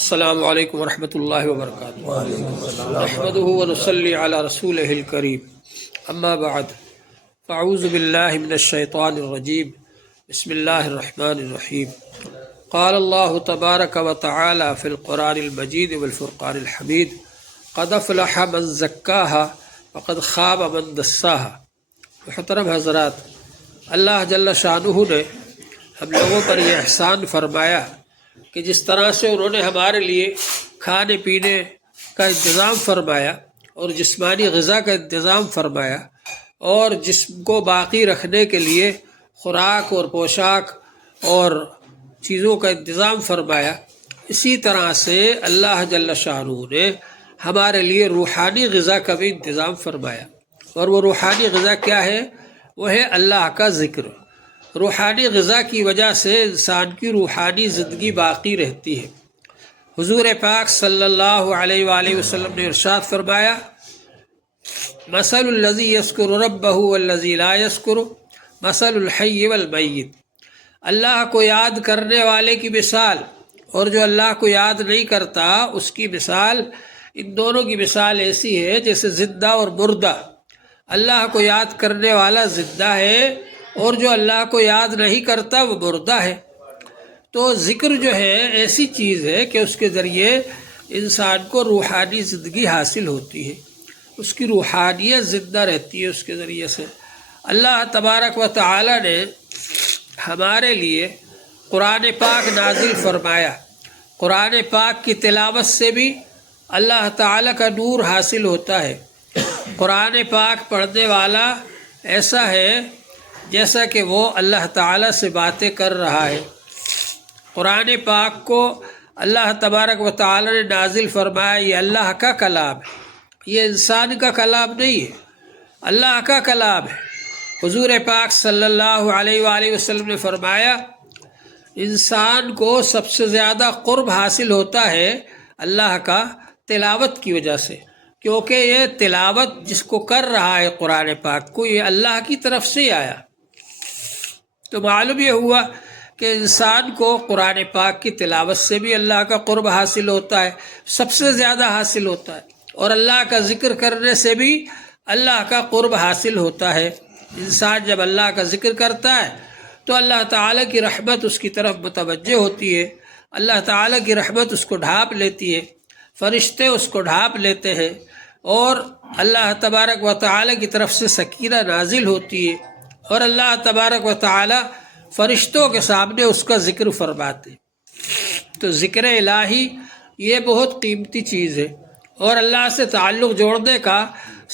السلام علیکم ورحمۃ اللہ وبرکاتہ نحمدہ ونصلی علی رسولہ الکریم اما بعد فاعوذ باللہ من الشیطان الرجیم بسم اللہ الرحمن الرحیم قال اللہ تبارک وتعالی فی القرآن المجید والفرقان الحمید قد افلح من زکاها وقد خاب من دساها۔ محترم حضرات، اللہ جل شانہ نے ہم لوگوں پر یہ احسان فرمایا کہ جس طرح سے انہوں نے ہمارے لیے کھانے پینے کا انتظام فرمایا اور جسمانی غذا کا انتظام فرمایا اور جسم کو باقی رکھنے کے لیے خوراک اور پوشاک اور چیزوں کا انتظام فرمایا، اسی طرح سے اللہ جل شانہ نے ہمارے لیے روحانی غذا کا بھی انتظام فرمایا۔ اور وہ روحانی غذا کیا ہے؟ وہ ہے اللہ کا ذکر۔ روحانی غذا کی وجہ سے انسان کی روحانی زندگی باقی رہتی ہے۔ حضور پاک صلی اللہ علیہ وآلہ وسلم نے ارشاد فرمایا، مثل الذی یذکر ربہ والذی لا یذکر مثل الحی والمیت۔ اللہ کو یاد کرنے والے کی مثال اور جو اللہ کو یاد نہیں کرتا اس کی مثال، ان دونوں کی مثال ایسی ہے جیسے زندہ اور مردہ۔ اللہ کو یاد کرنے والا زندہ ہے اور جو اللہ کو یاد نہیں کرتا وہ مردہ ہے۔ تو ذکر جو ہے ایسی چیز ہے کہ اس کے ذریعے انسان کو روحانی زندگی حاصل ہوتی ہے، اس کی روحانیت زندہ رہتی ہے اس کے ذریعے سے۔ اللہ تبارک و تعالی نے ہمارے لیے قرآن پاک نازل فرمایا۔ قرآن پاک کی تلاوت سے بھی اللہ تعالی کا نور حاصل ہوتا ہے۔ قرآن پاک پڑھنے والا ایسا ہے جیسا کہ وہ اللہ تعالیٰ سے باتیں کر رہا ہے۔ قرآن پاک کو اللہ تبارک و تعالیٰ نے نازل فرمایا، یہ اللہ کا کلام ہے، یہ انسان کا کلام نہیں ہے، اللہ کا کلام ہے۔ حضور پاک صلی اللہ علیہ وآلہ وسلم نے فرمایا، انسان کو سب سے زیادہ قرب حاصل ہوتا ہے اللہ کا تلاوت کی وجہ سے، کیونکہ یہ تلاوت جس کو کر رہا ہے قرآن پاک کو، یہ اللہ کی طرف سے ہی آیا۔ تو معلوم یہ ہوا کہ انسان کو قرآن پاک کی تلاوت سے بھی اللہ کا قرب حاصل ہوتا ہے، سب سے زیادہ حاصل ہوتا ہے، اور اللہ کا ذکر کرنے سے بھی اللہ کا قرب حاصل ہوتا ہے۔ انسان جب اللہ کا ذکر کرتا ہے تو اللہ تعالیٰ کی رحمت اس کی طرف متوجہ ہوتی ہے، اللہ تعالیٰ کی رحمت اس کو ڈھانپ لیتی ہے، فرشتے اس کو ڈھانپ لیتے ہیں، اور اللہ تبارک و تعالیٰ کی طرف سے سکینہ نازل ہوتی ہے، اور اللہ تبارک و تعالیٰ فرشتوں کے سامنے اس کا ذکر فرماتے۔ تو ذکر الہی یہ بہت قیمتی چیز ہے اور اللہ سے تعلق جوڑنے کا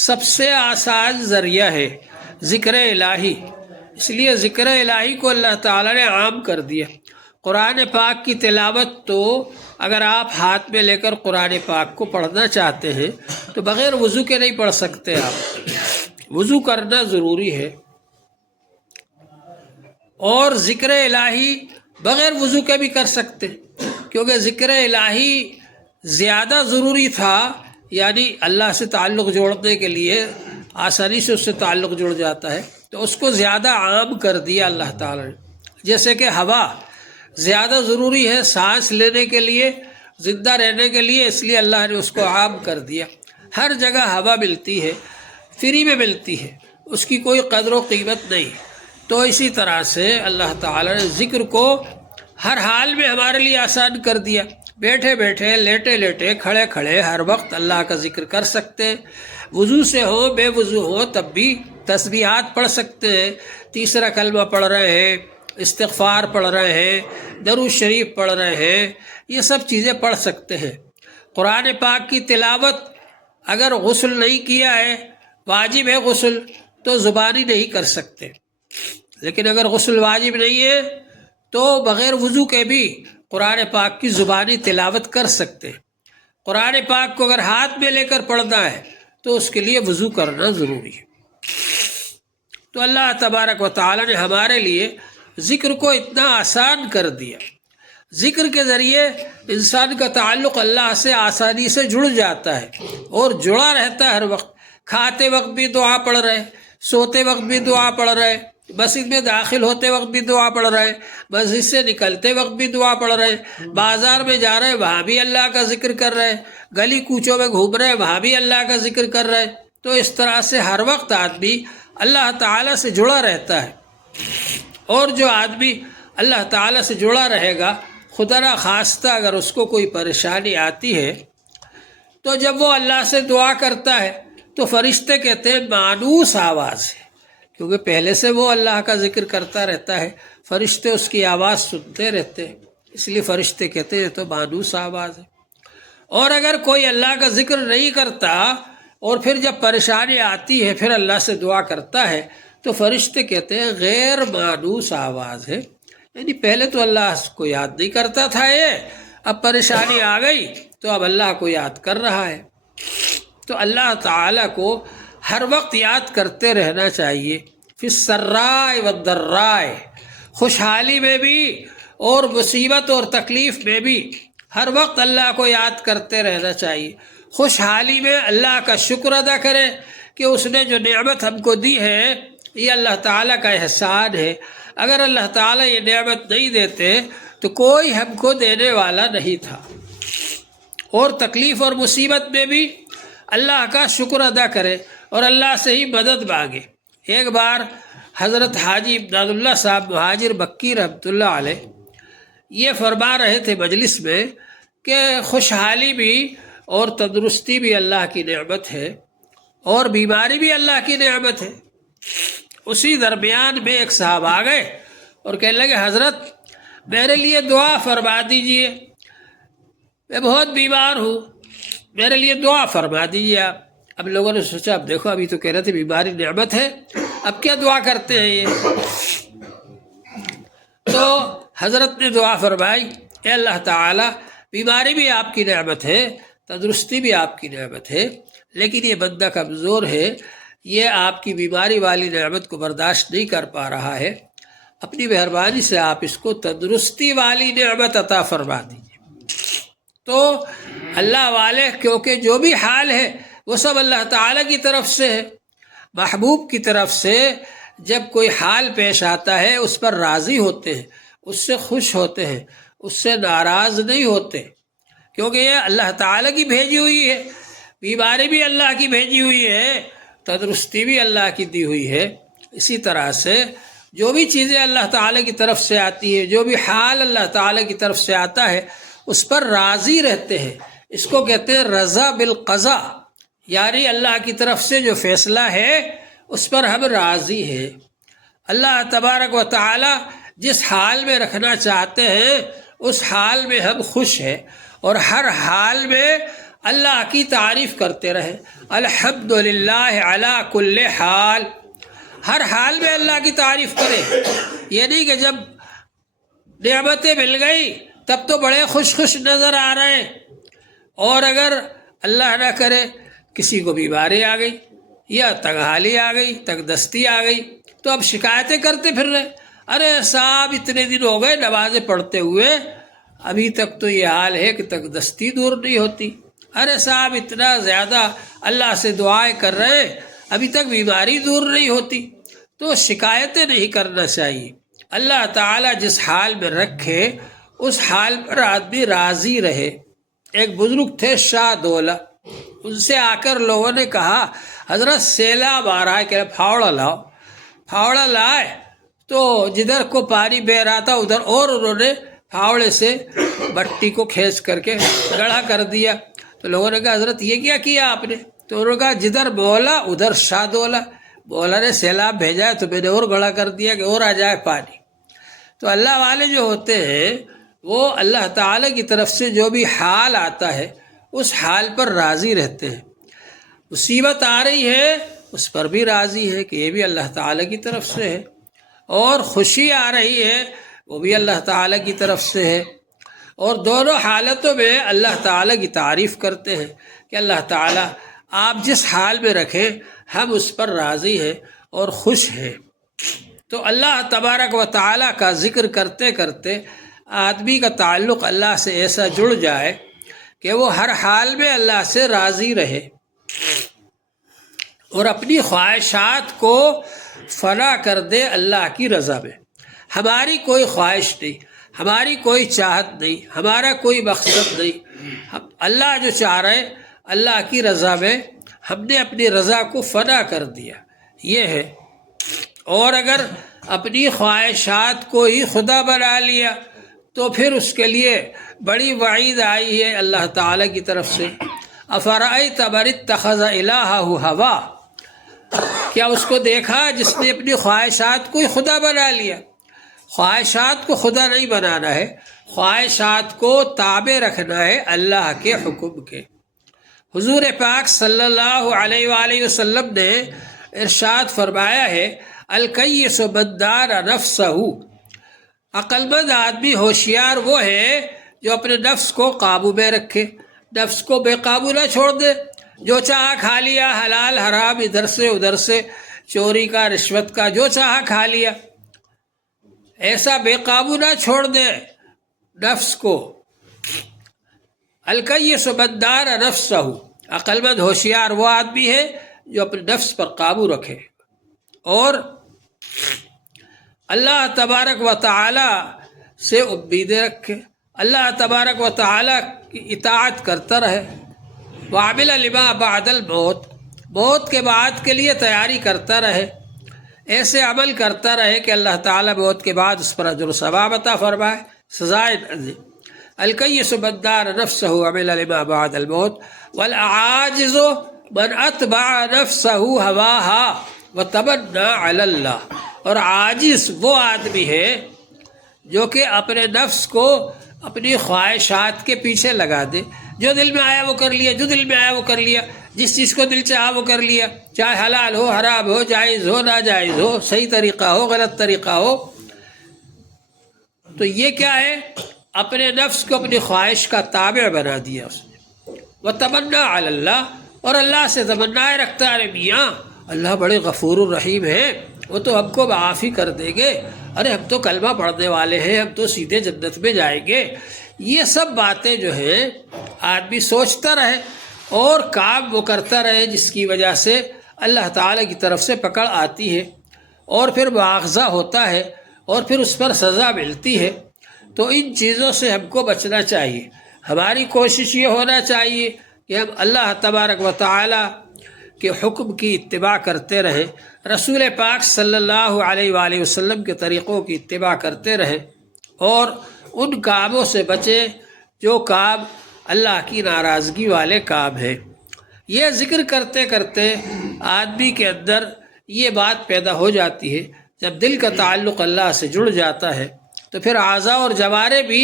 سب سے آسان ذریعہ ہے ذکر الہی۔ اس لیے ذکر الہی کو اللہ تعالیٰ نے عام کر دیا۔ قرآن پاک کی تلاوت تو اگر آپ ہاتھ میں لے کر قرآن پاک کو پڑھنا چاہتے ہیں تو بغیر وضو کے نہیں پڑھ سکتے، آپ وضو کرنا ضروری ہے۔ اور ذکر الہی بغیر وضو کے بھی کر سکتے، کیونکہ ذکر الہی زیادہ ضروری تھا، یعنی اللہ سے تعلق جوڑنے کے لیے آسانی سے اس سے تعلق جڑ جاتا ہے، تو اس کو زیادہ عام کر دیا اللہ تعالیٰ نے۔ جیسے کہ ہوا زیادہ ضروری ہے سانس لینے کے لیے، زندہ رہنے کے لیے، اس لیے اللہ نے اس کو عام کر دیا۔ ہر جگہ ہوا ملتی ہے، فری میں ملتی ہے، اس کی کوئی قدر و قیمت نہیں۔ تو اسی طرح سے اللہ تعالیٰ نے ذکر کو ہر حال میں ہمارے لیے آسان کر دیا۔ بیٹھے بیٹھے، لیٹے لیٹے، کھڑے کھڑے ہر وقت اللہ کا ذکر کر سکتے ہیں۔ وضو سے ہو، بے وضو ہو، تب بھی تسبیحات پڑھ سکتے ہیں، تیسرا کلمہ پڑھ رہے ہیں، استغفار پڑھ رہے ہیں، درود شریف پڑھ رہے ہیں، یہ سب چیزیں پڑھ سکتے ہیں۔ قرآن پاک کی تلاوت اگر غسل نہیں کیا ہے، واجب ہے غسل، تو زبانی نہیں کر سکتے، لیکن اگر غسل واجب نہیں ہے تو بغیر وضو کے بھی قرآن پاک کی زبانی تلاوت کر سکتے ہیں۔ قرآن پاک کو اگر ہاتھ میں لے کر پڑھنا ہے تو اس کے لیے وضو کرنا ضروری ہے۔ تو اللہ تبارک و تعالیٰ نے ہمارے لیے ذکر کو اتنا آسان کر دیا۔ ذکر کے ذریعے انسان کا تعلق اللہ سے آسانی سے جڑ جاتا ہے اور جڑا رہتا ہے ہر وقت۔ کھاتے وقت بھی دعا پڑھ رہے، سوتے وقت بھی دعا پڑھ رہے، مسجد میں داخل ہوتے وقت بھی دعا پڑھ رہے، مسجد سے نکلتے وقت بھی دعا پڑھ رہے، بازار میں جا رہے وہاں بھی اللہ کا ذکر کر رہے، گلی کوچوں میں گھوم رہے وہاں بھی اللہ کا ذکر کر رہے۔ تو اس طرح سے ہر وقت آدمی اللہ تعالیٰ سے جڑا رہتا ہے، اور جو آدمی اللہ تعالیٰ سے جڑا رہے گا، خدا نخواستہ اگر اس کو کوئی پریشانی آتی ہے تو جب وہ اللہ سے دعا کرتا ہے تو فرشتے کہتے ہیں مانوس آواز ہے، کیونکہ پہلے سے وہ اللہ کا ذکر کرتا رہتا ہے، فرشتے اس کی آواز سنتے رہتے ہیں، اس لیے فرشتے کہتے ہیں تو مانوس آواز ہے۔ اور اگر کوئی اللہ کا ذکر نہیں کرتا اور پھر جب پریشانی آتی ہے پھر اللہ سے دعا کرتا ہے تو فرشتے کہتے ہیں غیر مانوس آواز ہے، یعنی پہلے تو اللہ کو یاد نہیں کرتا تھا یہ، اب پریشانی آ گئی تو اب اللہ کو یاد کر رہا ہے۔ تو اللہ تعالیٰ کو ہر وقت یاد کرتے رہنا چاہیے، فی السراء والضراء، خوشحالی میں بھی اور مصیبت اور تکلیف میں بھی ہر وقت اللہ کو یاد کرتے رہنا چاہیے۔ خوشحالی میں اللہ کا شکر ادا کرے کہ اس نے جو نعمت ہم کو دی ہے یہ اللہ تعالیٰ کا احسان ہے، اگر اللہ تعالیٰ یہ نعمت نہیں دیتے تو کوئی ہم کو دینے والا نہیں تھا۔ اور تکلیف اور مصیبت میں بھی اللہ کا شکر ادا کرے اور اللہ سے ہی مدد مانگے۔ ایک بار حضرت حاجی امداد اللہ صاحب مہاجر مکی رحمۃ اللہ علیہ یہ فرما رہے تھے مجلس میں کہ خوشحالی بھی اور تندرستی بھی اللہ کی نعمت ہے اور بیماری بھی اللہ کی نعمت ہے۔ اسی درمیان میں ایک صاحب آ گئے اور کہنے لگے حضرت میرے لیے دعا فرما دیجئے، میں بہت بیمار ہوں، میرے لیے دعا فرما دیجیے آپ۔ اب لوگوں نے سوچا اب دیکھو ابھی تو کہہ رہے تھے بیماری نعمت ہے، اب کیا دعا کرتے ہیں یہ؟ تو حضرت نے دعا فرمائی اے اللہ تعالیٰ بیماری بھی آپ کی نعمت ہے، تندرستی بھی آپ کی نعمت ہے، لیکن یہ بندہ کمزور ہے، یہ آپ کی بیماری والی نعمت کو برداشت نہیں کر پا رہا ہے، اپنی مہربانی سے آپ اس کو تندرستی والی نعمت عطا فرما دیجیے۔ تو اللہ والے کیونکہ جو بھی حال ہے وہ سب اللہ تعالیٰ کی طرف سے ہے، محبوب کی طرف سے جب کوئی حال پیش آتا ہے اس پر راضی ہوتے ہیں، اس سے خوش ہوتے ہیں، اس سے ناراض نہیں ہوتے، کیونکہ یہ اللہ تعالیٰ کی بھیجی ہوئی ہے، بیماری بھی اللہ کی بھیجی ہوئی ہے، تندرستی بھی اللہ کی دی ہوئی ہے۔ اسی طرح سے جو بھی چیزیں اللہ تعالیٰ کی طرف سے آتی ہے، جو بھی حال اللہ تعالیٰ کی طرف سے آتا ہے اس پر راضی رہتے ہیں، اس کو کہتے ہیں رضا بالقضاء، یعنی اللہ کی طرف سے جو فیصلہ ہے اس پر ہم راضی ہیں۔ اللہ تبارک و تعالی جس حال میں رکھنا چاہتے ہیں اس حال میں ہم خوش ہیں، اور ہر حال میں اللہ کی تعریف کرتے رہے، الحمدللہ علی کل حال، ہر حال میں اللہ کی تعریف کرے۔ یہ نہیں کہ جب نعمتیں مل گئی تب تو بڑے خوش خوش نظر آ رہے ہیں، اور اگر اللہ نہ کرے کسی کو بیماری آ گئی یا تنگحالی آ گئی، تنگ دستی آ گئی تو اب شکایتیں کرتے پھر رہے، ارے صاحب اتنے دن ہو گئے نمازیں پڑھتے ہوئے ابھی تک تو یہ حال ہے کہ تنگ دستی دور نہیں ہوتی، ارے صاحب اتنا زیادہ اللہ سے دعائیں کر رہے ابھی تک بیماری دور نہیں ہوتی۔ تو شکایتیں نہیں کرنا چاہیے، اللہ تعالیٰ جس حال میں رکھے اس حال پر آدمی راضی رہے۔ ایک بزرگ تھے شاہ دولہ، ان سے آ کر لوگوں نے کہا حضرت سیلاب آ رہا ہے، کہ پھاوڑا لاؤ، پھاوڑا لائے تو جدھر کو پانی بہ رہا تھا ادھر، اور انہوں نے پھاوڑے سے مٹی کو کھینچ کر کے گڑھا کر دیا۔ تو لوگوں نے کہا حضرت یہ کیا آپ نے؟ تو انہوں نے کہا جدھر مولا ادھر شاہ دولہ، مولا نے سیلاب بھیجا ہے تو میں نے اور گڑھا کر دیا کہ اور آ جائے پانی۔ تو اللہ والے جو ہوتے ہیں وہ اللہ تعالیٰ کی طرف سے جو بھی حال آتا ہے اس حال پر راضی رہتے ہیں۔ مصیبت آ رہی ہے اس پر بھی راضی ہے کہ یہ بھی اللہ تعالیٰ کی طرف سے ہے، اور خوشی آ رہی ہے وہ بھی اللہ تعالیٰ کی طرف سے ہے، اور دونوں حالتوں میں اللہ تعالیٰ کی تعریف کرتے ہیں کہ اللہ تعالیٰ آپ جس حال میں رکھیں ہم اس پر راضی ہیں اور خوش ہیں۔ تو اللہ تبارک و تعالیٰ کا ذکر کرتے کرتے آدمی کا تعلق اللہ سے ایسا جڑ جائے کہ وہ ہر حال میں اللہ سے راضی رہے، اور اپنی خواہشات کو فنا کر دے اللہ کی رضا میں۔ ہماری کوئی خواہش نہیں، ہماری کوئی چاہت نہیں، ہمارا کوئی مقصد نہیں، اللہ جو چاہ رہے اللہ کی رضا میں ہم نے اپنی رضا کو فنا کر دیا، یہ ہے۔ اور اگر اپنی خواہشات کو ہی خدا بنا لیا تو پھر اس کے لیے بڑی وعید آئی ہے اللہ تعالیٰ کی طرف سے۔ افرأیت من اتخذ الہہ ہوا، کیا اس کو دیکھا جس نے اپنی خواہشات کو ہی خدا بنا لیا؟ خواہشات کو خدا نہیں بنانا ہے، خواہشات کو تابع رکھنا ہے اللہ کے حکم کے۔ حضور پاک صلی اللہ علیہ وآلہ وسلم نے ارشاد فرمایا ہے، الکیس من دان نفسہ، عقل مند آدمی ہوشیار وہ ہے جو اپنے نفس کو قابو میں رکھے، نفس کو بے قابو نہ چھوڑ دے، جو چاہا کھا لیا، حلال حرام ادھر سے ادھر سے، چوری کا رشوت کا جو چاہا کھا لیا، ایسا بے قابو نہ چھوڑ دے نفس کو۔ الکیس من دان نفسہ، عقل مند ہوشیار وہ آدمی ہے جو اپنے نفس پر قابو رکھے اور اللہ تبارک و تعالی سے امیدیں رکھے، اللہ تبارک و تعالی کی اطاعت کرتا رہے۔ وعمل لما بعد الموت، موت کے بعد کے لیے تیاری کرتا رہے، ایسے عمل کرتا رہے کہ اللہ تعالیٰ موت کے بعد اس پر اجر و ثواب عطا فرمائے، سزائے نہ دے۔ الکیس من دان نفسہ وعمل لما بعد الموت، والعاجز من اتبع نفسہ ہواہا وتمنی علی اللہ، اور عاجز وہ آدمی ہے جو کہ اپنے نفس کو اپنی خواہشات کے پیچھے لگا دے، جو دل میں آیا وہ کر لیا، جو دل میں آیا وہ کر لیا، جس چیز کو دل چاہا وہ کر لیا، چاہے حلال ہو حرام ہو، جائز ہو ناجائز ہو، صحیح طریقہ ہو غلط طریقہ ہو۔ تو یہ کیا ہے؟ اپنے نفس کو اپنی خواہش کا تابع بنا دیا اس نے۔ وتمنی علی اللہ، اور اللہ سے تمنائیں رکھتا ہے، میاں اللہ بڑے غفور الرحیم ہیں، وہ تو ہم کو معافی کر دیں گے، ارے ہم تو کلمہ پڑھنے والے ہیں، ہم تو سیدھے جنت میں جائیں گے۔ یہ سب باتیں جو ہیں آدمی سوچتا رہے اور کام وہ کرتا رہے جس کی وجہ سے اللہ تعالیٰ کی طرف سے پکڑ آتی ہے اور پھر مواخذہ ہوتا ہے اور پھر اس پر سزا ملتی ہے۔ تو ان چیزوں سے ہم کو بچنا چاہیے۔ ہماری کوشش یہ ہونا چاہیے کہ ہم اللہ تبارک و تعالیٰ کے حکم کی اتباع کرتے رہیں، رسول پاک صلی اللہ علیہ وآلہ وسلم کے طریقوں کی اتباع کرتے رہیں اور ان کاموں سے بچیں جو کام اللہ کی ناراضگی والے کام ہیں۔ یہ ذکر کرتے کرتے آدمی کے اندر یہ بات پیدا ہو جاتی ہے، جب دل کا تعلق اللہ سے جڑ جاتا ہے تو پھر اعضاء اور جوارے بھی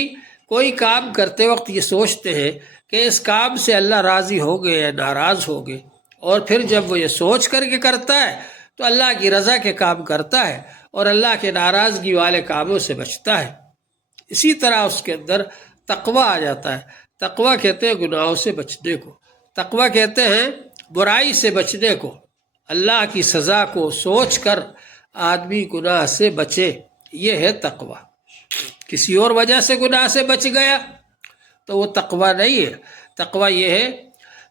کوئی کام کرتے وقت یہ سوچتے ہیں کہ اس کام سے اللہ راضی ہو گئے یا ناراض ہو گئے، اور پھر جب وہ یہ سوچ کر کے کرتا ہے تو اللہ کی رضا کے کام کرتا ہے اور اللہ کے ناراضگی والے کاموں سے بچتا ہے۔ اسی طرح اس کے اندر تقویٰ آ جاتا ہے۔ تقویٰ کہتے ہیں گناہوں سے بچنے کو، تقویٰ کہتے ہیں برائی سے بچنے کو، اللہ کی سزا کو سوچ کر آدمی گناہ سے بچے، یہ ہے تقویٰ۔ کسی اور وجہ سے گناہ سے بچ گیا تو وہ تقویٰ نہیں ہے۔ تقویٰ یہ ہے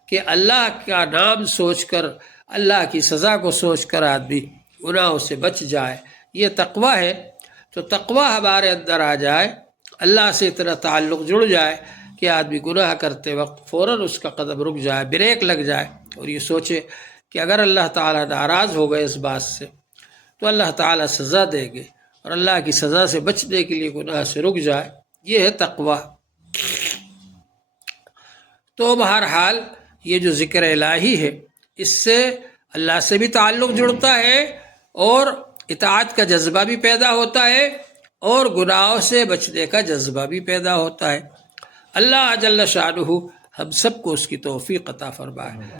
کہ اللہ کا نام سوچ کر، اللہ کی سزا کو سوچ کر آدمی گناہوں سے بچ جائے، یہ تقویٰ ہے۔ تو تقویٰ ہمارے اندر آ جائے، اللہ سے اتنا تعلق جڑ جائے کہ آدمی گناہ کرتے وقت فوراً اس کا قدم رک جائے، بریک لگ جائے اور یہ سوچے کہ اگر اللہ تعالیٰ ناراض ہو گئے اس بات سے تو اللہ تعالیٰ سزا دیں گے، اور اللہ کی سزا سے بچنے کے لیے گناہ سے رک جائے، یہ ہے تقویٰ۔ تو بہرحال یہ جو ذکر الہی ہے اس سے اللہ سے بھی تعلق جڑتا ہے اور اطاعت کا جذبہ بھی پیدا ہوتا ہے اور گناہوں سے بچنے کا جذبہ بھی پیدا ہوتا ہے۔ اللہ جل شانہ ہم سب کو اس کی توفیق عطا فرمائے۔